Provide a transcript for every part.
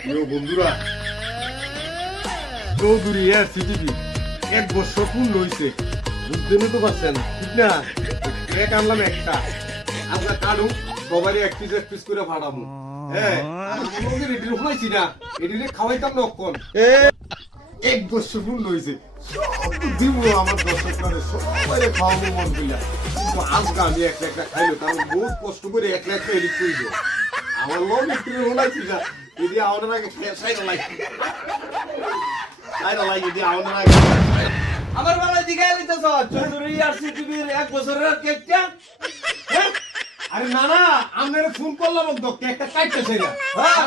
প্রিয় বন্ধুরা। চৌধুরী এর সিটিভি এক বছর পূর্ণ হয়েছে বুঝতেই তো পারছেন, ঠিক না? এক আনলাম একটা। আমরা কাটু, সবারই এক পিস এক পিস করে ফাটাবো। হ্যাঁ এটি ঘুমাইছি না। এটি খাওয়াইতাম না অক্ষণ এক বছর পূর্ণ হয়েছে দিব আমার দর্শক মানে সবাই খাওয়াবো মন কইলা কিন্তু আজকে আমি একটা একটা খাইলো কারণ বহুত কষ্ট করে এক একটা এডিট করে আমার লোন একটু শোনাইছি না যদি আমার আগে সাইডা লাগে সাইডা লাগে যদি আমার আগে আমার লিতেছ চৌধুরী আর সিটিভির এক বছরের কেকটা? হ্যাঁ? আরে না না আপনার ফোন করলাম কেকটা কাটতেছে না। হ্যাঁ,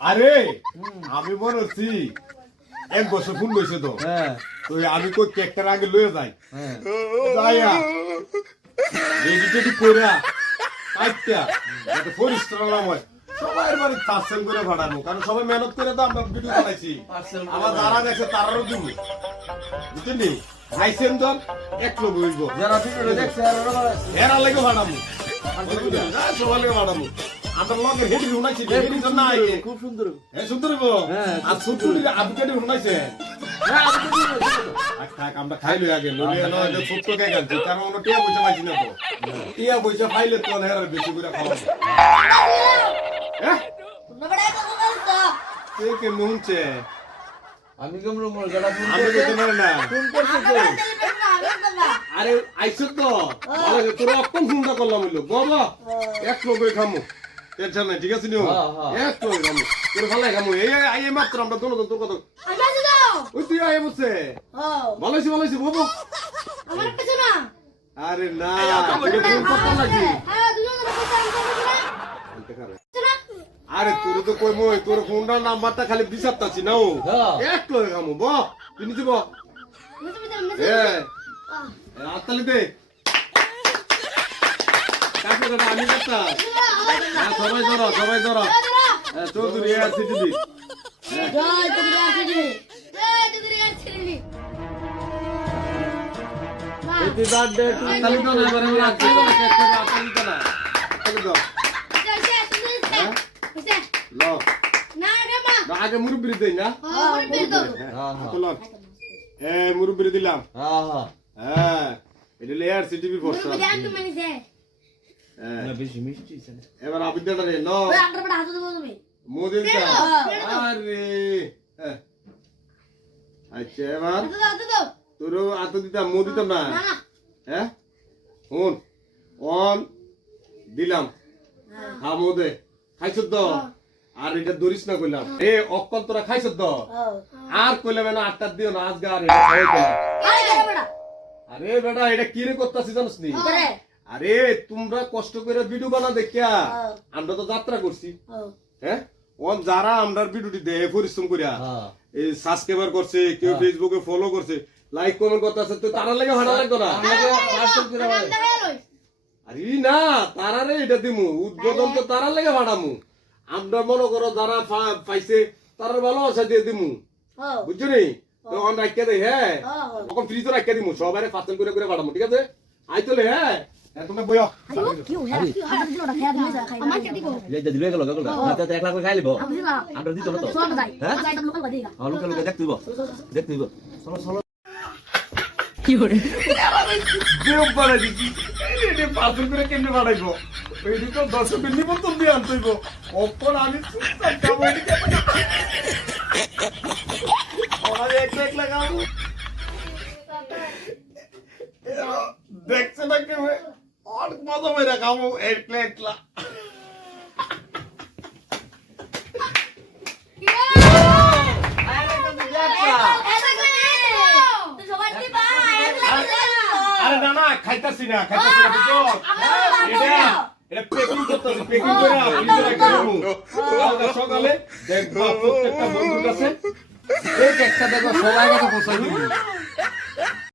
আরে আমি মনে হচ্ছি এক বছর ফোন লইছে তো। হ্যাঁ। তো আমি কই কেকটার আগে লয়ে যাই? হ্যাঁ। যাইয়া। রেডি টেডি কইরা না হয়। সবাই বাড়ি পার্সেল করে ভাড়ানো। কারণ সবাই মেহনত করে তো আমরা ভিডিও বানাইছি। যারা দেখছে তারারও দিব। বুঝলি দল এক লোক হইব। যারা ভিডিওটা দেখছে এরা লাগে ভাড়ামু। সবাই লাগে ভাড়ামু। আমরা লগে হেডি উনাইছি হেডি তো নাই। খুব সুন্দর। এ সুন্দর হ্যাঁ, আর সুতুরি আবকেডি উনাইছে হ্যাঁ আমরা খাইলো আগে যে ছোট্ট কে গেছে কারণ আমরা টিয়া পয়সা পাইছি না তো। টিয়া পয়সা পাইলে তো হেরার বেশি করে খাওয়া হ্যাঁ কে কে নুনছে? আমি কেমন মোর যারা আমি তো তোমার না। আরে আইছো তো। ভালো তোর অক্ষম ফোনটা করলাম হইল। বাবা এক লোক হয়ে খামু। টেনশন নাই ঠিক আছে নিও। হ্যাঁ, হ্যাঁ। এক খামু তোর ভালো খামু এই এই- এই মাত্র আমরা দোনো তোর কথা ওই তুই আয় বসে ভালো হয়েছে ভালো হয়েছে বাবু আরে না তোকে ফোন করতে লাগি আরে তোর তো কই মই তোর ফোনটার নাম্বারটা খালি বিচারতাছি না ও হ্যাঁ। এক লোক খামু ব তুই নিতে ব এ আত্তালি দে। কাকে দাদা আমি কাটতা হ্যাঁ, সবাই ধরো সবাই ধরো। হ্যাঁ, চৌধুরী আর হ্যাপি বার্থডে টু আত্তালি তো না এবারে আমরা না। আত্তালি তো ল। না আগে মুরব্বি দেই না। হ্যাঁ হ্যাঁ হ্যাঁ এ মুরব্বি দিলাম। হ্যাঁ হ্যাঁ। হ্যাঁ এটা লেয়ার সিটিভি ফোরটা না, বেশি মিষ্টি এবার আবিদ্যাটা রে ন। মোদিনটা আরে। হ্যাঁ। আচ্ছা এবার তোর আত দিতাম মো দিতাম না। হ্যাঁ? শুন অন দিলাম। হা মো দে খাইছ তো? আর এটা দরিস না কইলাম। এ অক্কল তোরা খাইছ তো? আর কইলাম না আটটা দিও না আজকে আর এটা আরে বেটা এটা কি রে করতাছি জানিস নি? আরে তোমরা কষ্ট করে ভিডিও বানা দেখিয়া আমরা তো যাত্রা করছি। হ্যাঁ। অন যারা আমরা ভিডিওটি দেয় পরিশ্রম করিয়া। হ্যাঁ। এই সাবস্ক্রাইবার করছে কেউ হ্যাঁ। ফেসবুকে ফলো করছে লাইক কমেন্ট করতেছে তো তারা লাগে ভাড়া লাগতো না। হয়। আরে না তারারে এটা দিমু। উদ্বোধন তো তারা লাগে ভাড়ামু আমরা মনে করো যারা পাইছে তারা ভালোবাসা দিয়ে দিমু। বুঝছ নি? তখন রাখিয়া দেয় হ্যাঁ? তখন ফ্রিজ রাখিয়া দিমু। সবাই পার্সেল করে করে ভাড়ামু ঠিক আছে? আই চলে হ্যাঁ? লাখ করে হ্যাঁ? পার্সেল করে কেমনে বাড়াইবো এই তো দর্শকের নিমন্ত্রণ দিয়ে আনতেইব অপর আমি চুপচাপ খাব এদিকে আমার একলা একলা খাব দেখছে না কেউ মজা মেরে খাব একলা একলা আরে না না, খাইতাছি না খাইতাছি না, বুঝছ? এটা এটা পেকিং করতেছি পেকিং করে ফ্রিজে রেখে দেবো। কালকে সকালে দেখবা প্রত্যেকটা বন্ধুর কাছে এই একটা দেখো, সবাই কাছে পৌঁছাই দিবি